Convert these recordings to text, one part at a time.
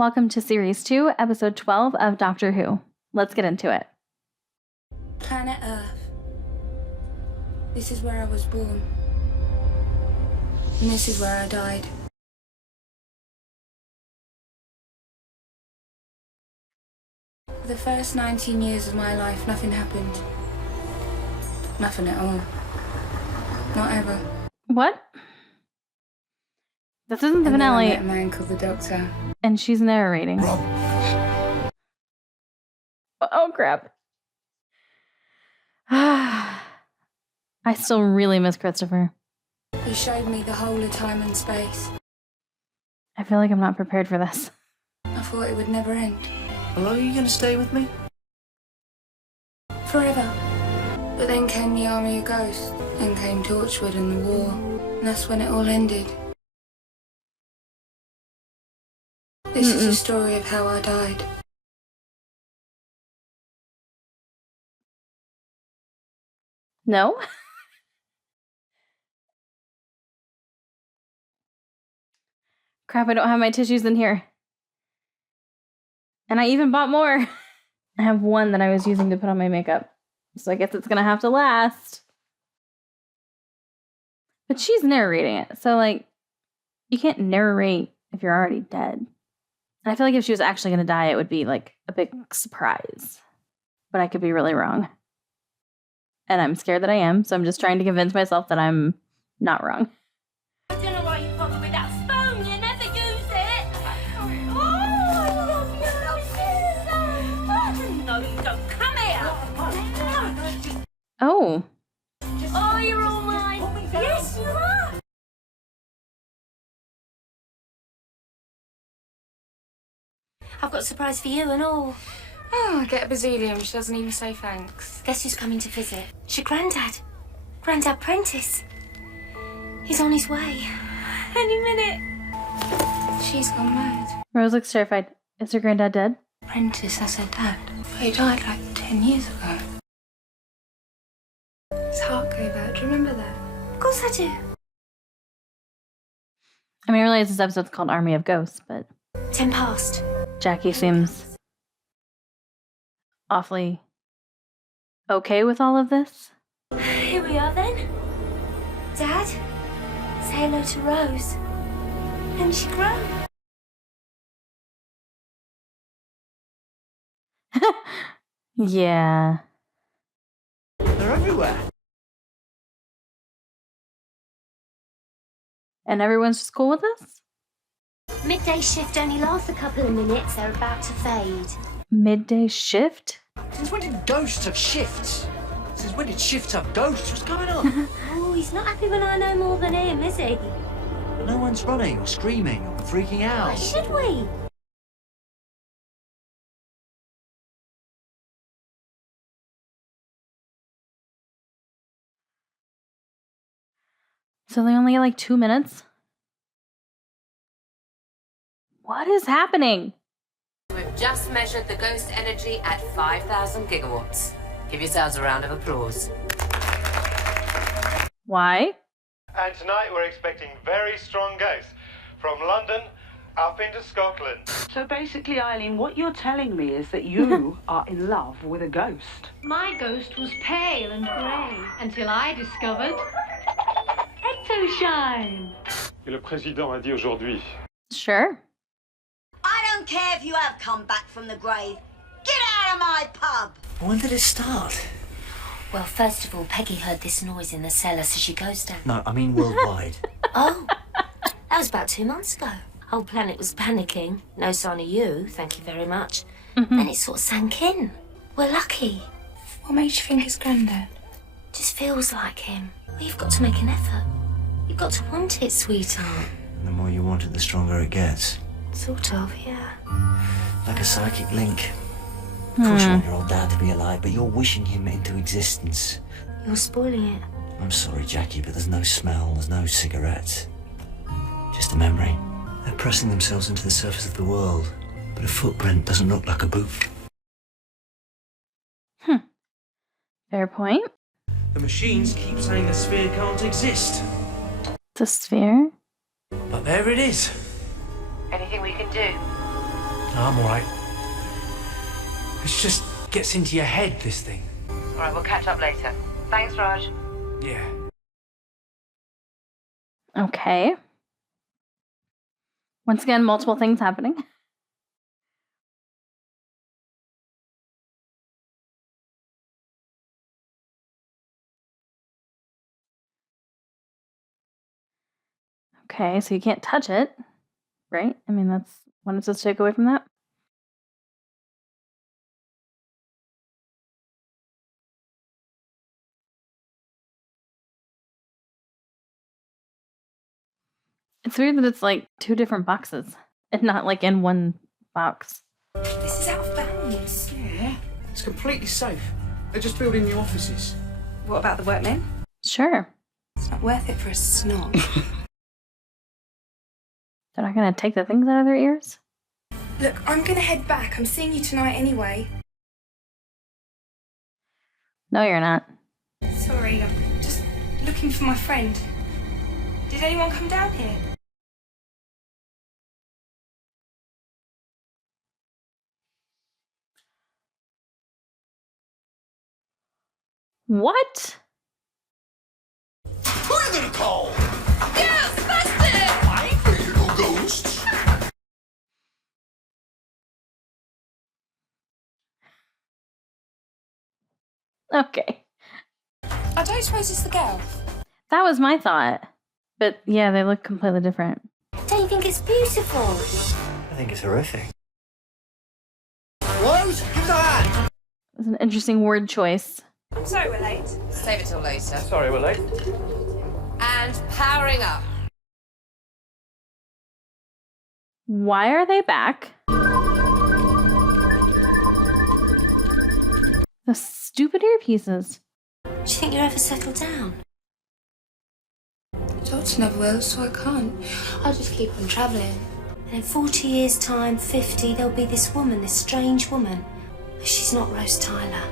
Welcome to Series 2, Episode 12 of Doctor Who. Let's get into it. Planet Earth. This is where I was born. And this is where I died. For the first 19 years of my life, nothing happened. Nothing at all. Not ever. What? This isn't the And then I finale. met a man called the Doctor. And she's narrating. Oh, crap. I still really miss Christopher. He showed me the whole of time and space. I feel like I'm not prepared for this. I thought it would never end. How long are you going to stay with me? Forever. But then came the army of ghosts. Then came Torchwood and the war. And that's when it all ended. This is the story of how I died. No? Crap, I don't have my tissues in here. And I even bought more. I have one that I was using to put on my makeup. So I guess it's gonna have to last. But she's narrating it. So, like, you can't narrate if you're already dead. And I feel like if she was actually gonna die, it would be, like, a big surprise. But I could be really wrong. And I'm scared that I am, so I'm just trying to convince myself that I'm not wrong. I don't know why you bother with that spoon. You never use it. Oh, I love you so much. No, you don't. Come here. Oh. Oh, you're all mine. Yes, you are. I've got a surprise for you and all. Oh, I get a bazillion. She doesn't even say thanks. Guess who's coming to visit? It's your granddad. Granddad Prentice. He's on his way. Any minute. She's gone mad. Rose looks terrified. Is her granddad dead? Prentice, that's her dad. He died like 10 years ago. His heart gave out. Do you remember that? Of course I do. I mean, I realize this episode's called Army of Ghosts, but 10 past. Jackie seems awfully okay with all of this. Here we are then. Dad, say hello to Rose. And she grown. Yeah. They're everywhere. And everyone's just cool with this? Midday shift only lasts a couple of minutes. They're about to fade. Midday shift? Since when did ghosts have shifts? Since when did shifts have ghosts? What's going on? Oh, he's not happy when I know more than him, is he? No one's running or screaming or freaking Why out. should we? So they only get like 2 minutes? What is happening? We've just measured the ghost energy at 5,000 gigawatts. Give yourselves a round of applause. Why? And tonight we're expecting very strong ghosts from London up into Scotland. So basically, Eileen, what you're telling me is that you are in love with a ghost. My ghost was pale and grey until I discovered Ectoshine. Et le président a dit aujourd'hui. Sure. I don't care if you have come back from the grave. Get out of my pub! When did it start? Well, first of all, Peggy heard this noise in the cellar, so she goes down. No, I mean worldwide. Oh, that was about 2 months ago. Whole planet was panicking. No sign of you, thank you very much. Then it sort of sank in. We're lucky. What makes you think it's Grandad? Just feels like him. Well, you've got to make an effort. You've got to want it, sweetheart. The more you want it, the stronger it gets. Sort of, yeah. Like a psychic link. Of course you want your old dad to be alive, but you're wishing him into existence. You're spoiling it. I'm sorry, Jackie, but there's no smell, there's no cigarettes. Just a memory. They're pressing themselves into the surface of the world, but a footprint doesn't look like a boot. Fair point. The machines keep saying the sphere can't exist. The sphere? But there it is. Anything we can do? I'm alright. It just gets into your head, this thing. Alright, we'll catch up later. Thanks, Raj. Yeah. Okay. Once again, multiple things happening. Okay, so you can't touch it, right? I mean, that's what I'm supposed to take away from that. It's weird that it's like two different boxes and not like in one box. This is out of bounds. Yeah. It's completely safe. They're just building new offices. What about the workmen? Sure. It's not worth it for a snob. They're not going to take the things out of their ears? Look, I'm gonna head back. I'm seeing you tonight anyway. No, you're not. Sorry, I'm just looking for my friend. Did anyone come down here? What? Who are you gonna call? Yes, busted! I ain't afraid of no ghosts. Okay. I don't suppose it's the girl. That was my thought. But yeah, they look completely different. Don't you think it's beautiful? I think it's horrific. Rose, give us a hand. It's an interesting word choice. I'm sorry we're late. Save it till later. Sorry, we're late. And powering up. Why are they back? The stupid earpieces. Do you think you'll ever settle down? The doctor never will, so I can't. I'll just keep on travelling. And in 40 years' time, 50, there'll be this woman, this strange woman. But she's not Rose Tyler.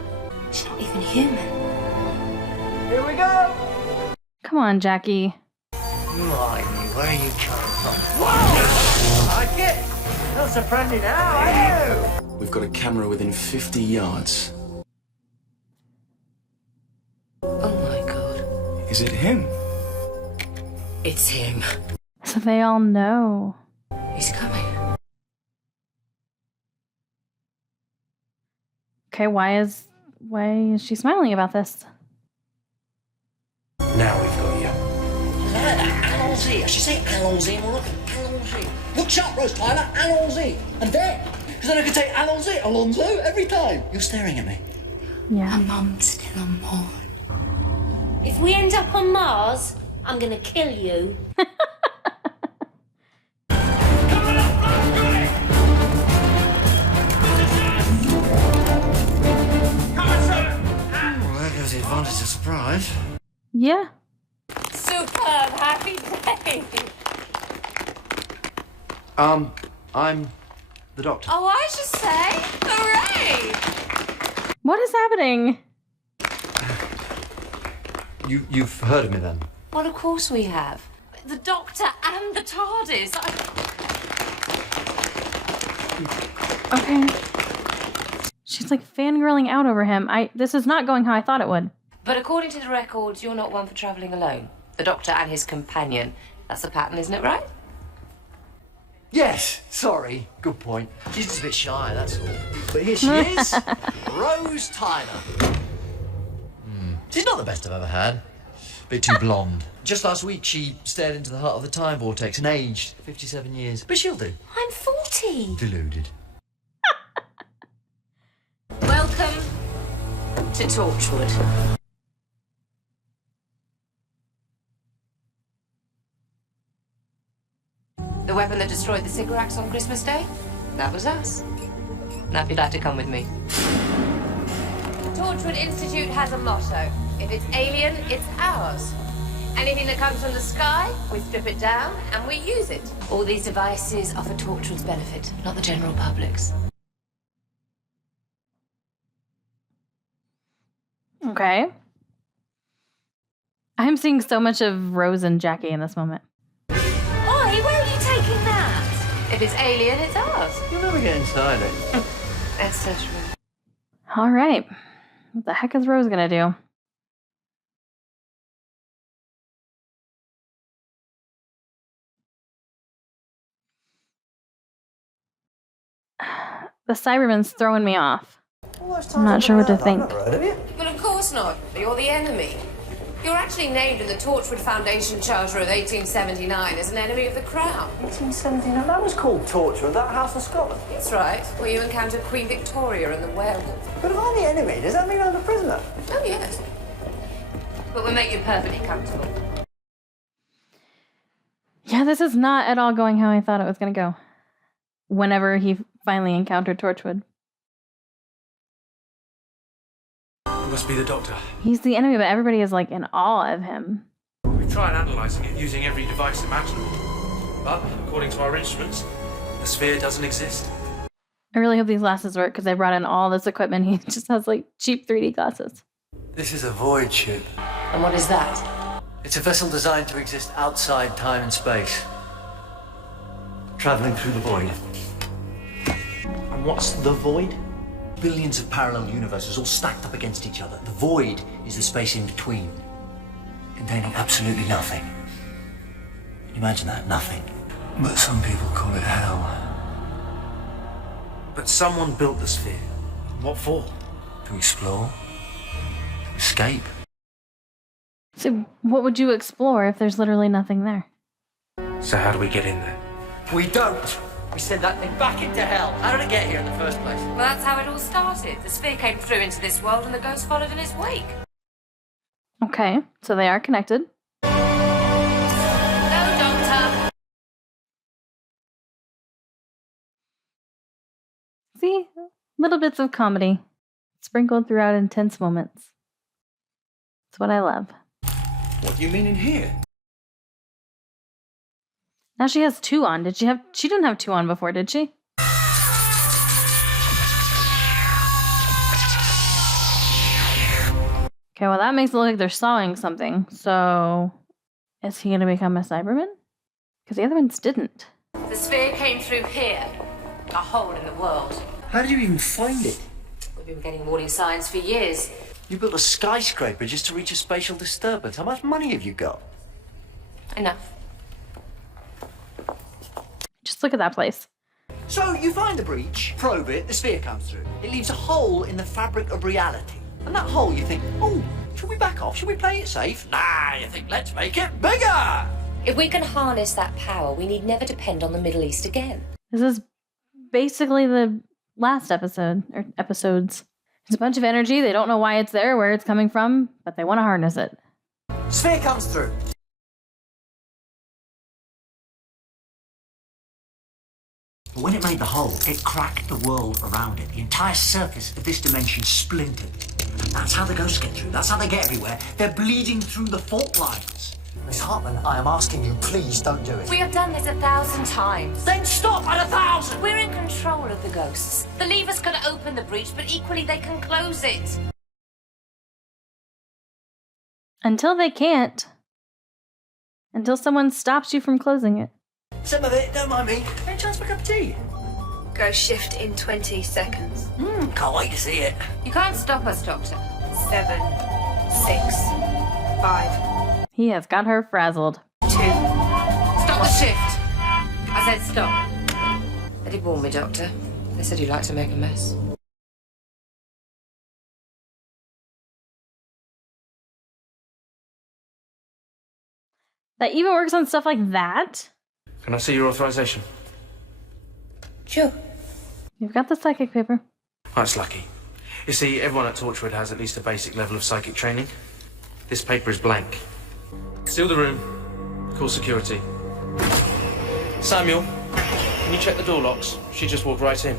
She's not even human. Here we go! Come on, Jackie. Who are you? Where are you coming from? Whoa! I get it! Not so friendly now, are you? We've got a camera within 50 yards. Oh my god. Is it him? It's him. So they all know. He's coming. Okay, why is she smiling about this? Now we've got you. Allons-y. I should say allons-y more often. Allons-y. Look sharp, Rose Tyler. Allons-y. And there. Because then I can say allons-y, Alonso, every time. You're staring at me. Yeah. My mum's still on board. If we end up on Mars, I'm gonna kill you. Well, there goes the advantage of surprise. Yeah. Superb. Happy day. I'm the doctor. Oh, I should say, hooray! What is happening? You've heard of me then? Well, of course we have. The Doctor and the TARDIS. Okay. She's like fangirling out over him. This is not going how I thought it would. But according to the records, you're not one for travelling alone. The Doctor and his companion. That's the pattern, isn't it, right? Yes, sorry. Good point. She's just a bit shy, that's all. But here she is, Rose Tyler. She's not the best I've ever had. Bit too blonde. Just last week, she stared into the heart of the time vortex and aged 57 years. But she'll do. I'm 40. Deluded. Welcome to Torchwood. The weapon that destroyed the cigarettes on Christmas Day? That was us. Now if you'd like to come with me. Torchwood Institute has a motto. If it's alien, it's ours. Anything that comes from the sky, we strip it down and we use it. All these devices are for Torchwood's benefit, not the general public's. Okay. I'm seeing so much of Rose and Jackie in this moment. Oi, where are you taking that? If it's alien, it's ours. You'll never get inside it. Etc. All right. What the heck is Rose gonna do? The Cyberman's throwing me off. I'm not sure what to think. Well, of course not. You're the enemy. You're actually named in the Torchwood Foundation Charter of 1879 as an enemy of the Crown. 1879? That was called Torchwood, that House of Scotland. That's right, where you encountered Queen Victoria and the werewolf. But if I'm the enemy, does that mean I'm the prisoner? Oh, yes. But we'll make you perfectly comfortable. Yeah, this is not at all going how I thought it was going to go. Whenever he finally encountered Torchwood. It must be the doctor. He's the enemy, but everybody is like in awe of him. We tried analysing it using every device imaginable. But, according to our instruments, the sphere doesn't exist. I really hope these glasses work because I brought in all this equipment. He just has like cheap 3D glasses. This is a void ship. And what is that? It's a vessel designed to exist outside time and space. Travelling through the void. And what's the void? Billions of parallel universes all stacked up against each other. The void is the space in between, containing absolutely nothing. Can you imagine that? Nothing. But some people call it hell. But someone built the sphere. What for? To explore. To escape. So what would you explore if there's literally nothing there? So how do we get in there? We don't! We send that thing back into hell. How did it get here in the first place? Well, that's how it all started. The sphere came through into this world and the ghost followed in its wake. Okay, so they are connected. No, Doctor! See? Little bits of comedy sprinkled throughout intense moments. It's what I love. What do you mean in here? Now she has 2 on. Did she have? She didn't have 2 on before, did she? Okay, well that makes it look like they're sawing something. So, is he gonna become a Cyberman? Because the other ones didn't. The sphere came through here. A hole in the world. How did you even find it? We've been getting warning signs for years. You built a skyscraper just to reach a spatial disturbance. How much money have you got? Enough. Just look at that place. So you find the breach, probe it, the sphere comes through. It leaves a hole in the fabric of reality. And that hole you think, oh, should we back off? Should we play it safe? Nah, you think, let's make it bigger! If we can harness that power, we need never depend on the Middle East again. This is basically the last episode, or episodes. It's a bunch of energy. They don't know why it's there, where it's coming from, but they want to harness it. Sphere comes through. But when it made the hole, it cracked the world around it. The entire surface of this dimension splintered. And that's how the ghosts get through. That's how they get everywhere. They're bleeding through the fault lines. Miss Hartman, I am asking you, please don't do it. We have done this 1,000 times. Then stop at 1,000! We're in control of the ghosts. The levers can open the breach, but equally they can close it. Until they can't. Until someone stops you from closing it. Some of it, don't mind me. Any chance for a cup of tea? Go shift in 20 seconds. Can't wait to see it. You can't stop us, Doctor. 7, 6, 5, He has got her frazzled. 2. Stop the shift. I said stop. They did warn me, Doctor. They said you'd like to make a mess. That even works on stuff like that? Can I see your authorization? Sure. You've got the psychic paper. That's lucky. You see, everyone at Torchwood has at least a basic level of psychic training. This paper is blank. Seal the room. Call security. Samuel, can you check the door locks? She just walked right in.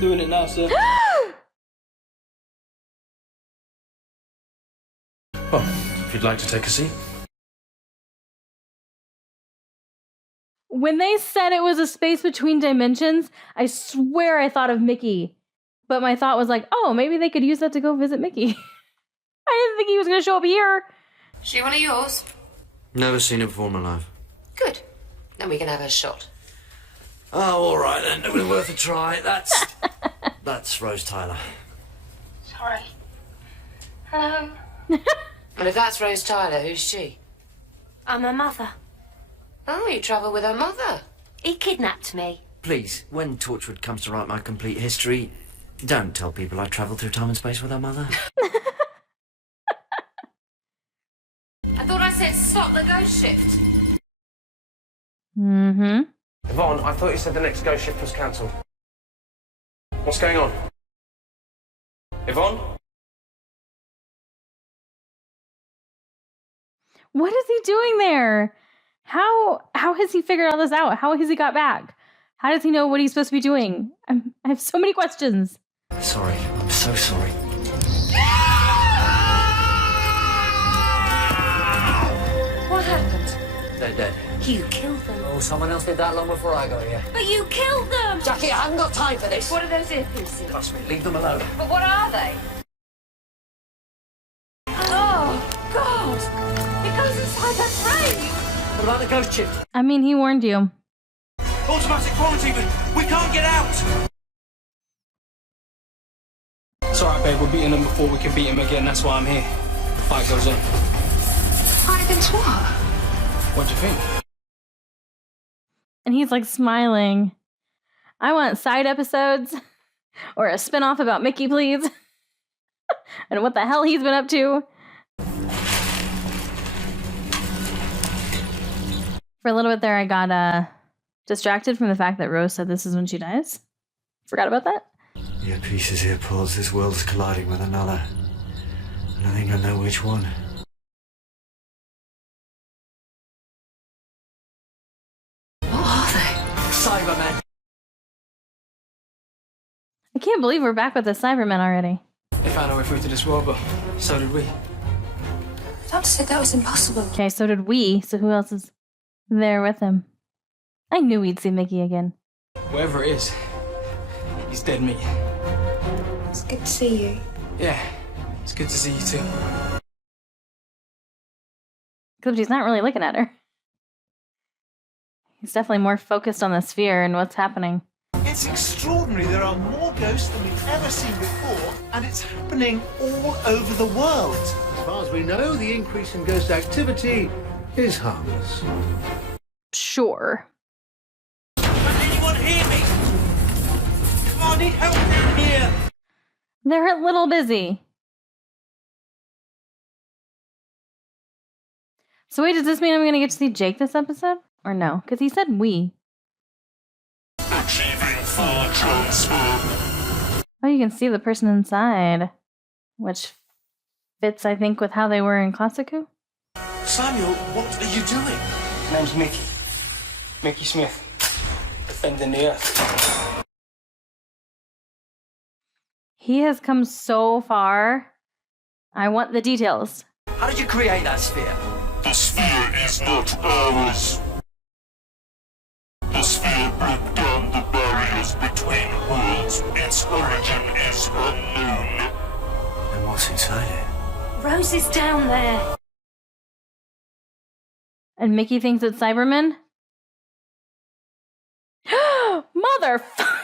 Doing it now, sir. Well, if you'd like to take a seat. When they said it was a space between dimensions, I swear I thought of Mickey. But my thought was like, oh, maybe they could use that to go visit Mickey. I didn't think he was going to show up here. She one of yours? Never seen it before in my life. Good. Then we can have a shot. Oh, all right then. It was worth a try. That's Rose Tyler. Sorry. Hello. And if that's Rose Tyler, who's she? I'm her mother. Oh, you travel with her mother. He kidnapped me. Please, when Torchwood comes to write my complete history, don't tell people I travelled through time and space with her mother. I thought I said stop the ghost shift. Mm-hmm. Yvonne, I thought you said the next ghost shift was cancelled. What's going on? Yvonne? What is he doing there? How has he figured all this out? How has he got back? How does he know what he's supposed to be doing? I have so many questions. Sorry, I'm so sorry. What happened? They're dead. You killed them. Oh, someone else did that long before I got here. But you killed them! Jackie, I haven't got time for this. What are those earpieces? Trust me, leave them alone. But what are they? Oh, God! It goes inside that frame! What about the ghost chip? I mean, he warned you. Automatic quarantine, we can't get out! It's alright, babe, we're beating him before we can beat him again, that's why I'm here. Fight goes on. Fight against what? What do you think? And he's like smiling. I want side episodes or a spinoff about Mickey, please. And what the hell he's been up to. For a little bit there, I got distracted from the fact that Rose said this is when she dies. Forgot about that. Earpieces, earpods, this world's colliding with another. And I think I know which one. What are they? Cybermen! I can't believe we're back with the Cybermen already. They found a way through to this world, but so did we. Doctor said that was impossible. Okay, so did we. So who else is there with him? I knew we'd see Mickey again. Wherever it is, he's dead meat. It's good to see you. Yeah, it's good to see you too. Except he's not really looking at her. He's definitely more focused on the sphere and what's happening. It's extraordinary. There are more ghosts than we've ever seen before, and it's happening all over the world. As far as we know, the increase in ghost activity is harmless. Sure. Can anyone hear me? Come on, I need help down here. They're a little busy. So wait, does this mean I'm going to get to see Jake this episode? Or no? Because he said we. Achieving full transfer. Oh, you can see the person inside. Which fits, I think, with how they were in Classico. Samuel, what are you doing? His name's Mickey. Mickey Smith. Defending the Earth. He has come so far. I want the details. How did you create that sphere? The sphere is not ours. The sphere broke down the barriers between worlds. Its origin is unknown. And what's inside it? Rose is down there. And Mickey thinks it's Cybermen? Motherfucker!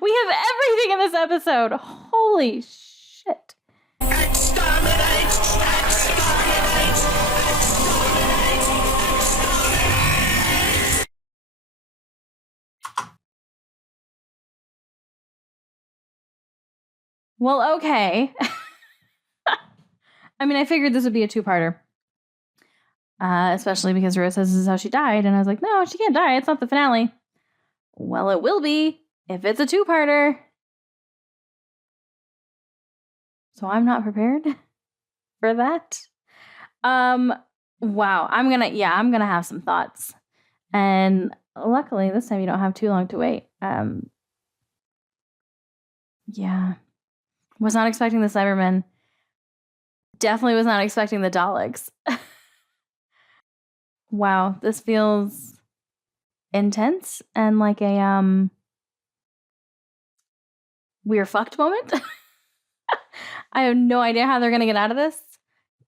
We have everything in this episode. Holy shit. Exterminate! Exterminate! Exterminate! Well, okay. I mean, I figured this would be a two-parter. Especially because Rose says this is how she died. And I was like, no, she can't die. It's not the finale. Well, it will be if it's a two-parter. So I'm not prepared for that. Wow. I'm gonna have some thoughts. And luckily this time you don't have too long to wait. Yeah. Was not expecting the Cybermen. Definitely was not expecting the Daleks. Wow, this feels intense and like a we're fucked moment. I have no idea how they're gonna get out of this.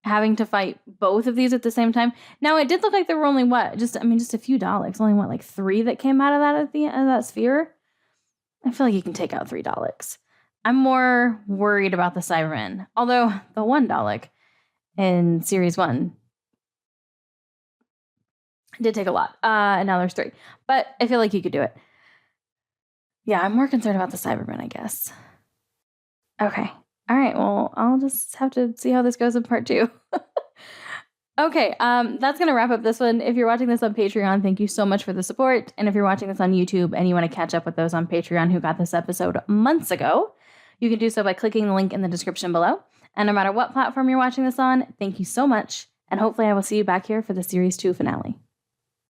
having to fight both of these at the same time. Now, it did look like there were only just a few Daleks. Only like 3 that came out of that at the end of that sphere. I feel like you can take out 3 Daleks. I'm more worried about the Cybermen. Although the one Dalek in series 1 did take a lot. And now there's 3. But I feel like you could do it. Yeah, I'm more concerned about the Cybermen, I guess. Okay. All right. Well, I'll just have to see how this goes in part 2. Okay, that's going to wrap up this one. If you're watching this on Patreon, thank you so much for the support. And if you're watching this on YouTube and you want to catch up with those on Patreon who got this episode months ago, you can do so by clicking the link in the description below. And no matter what platform you're watching this on, thank you so much. And hopefully I will see you back here for the Series 2 finale.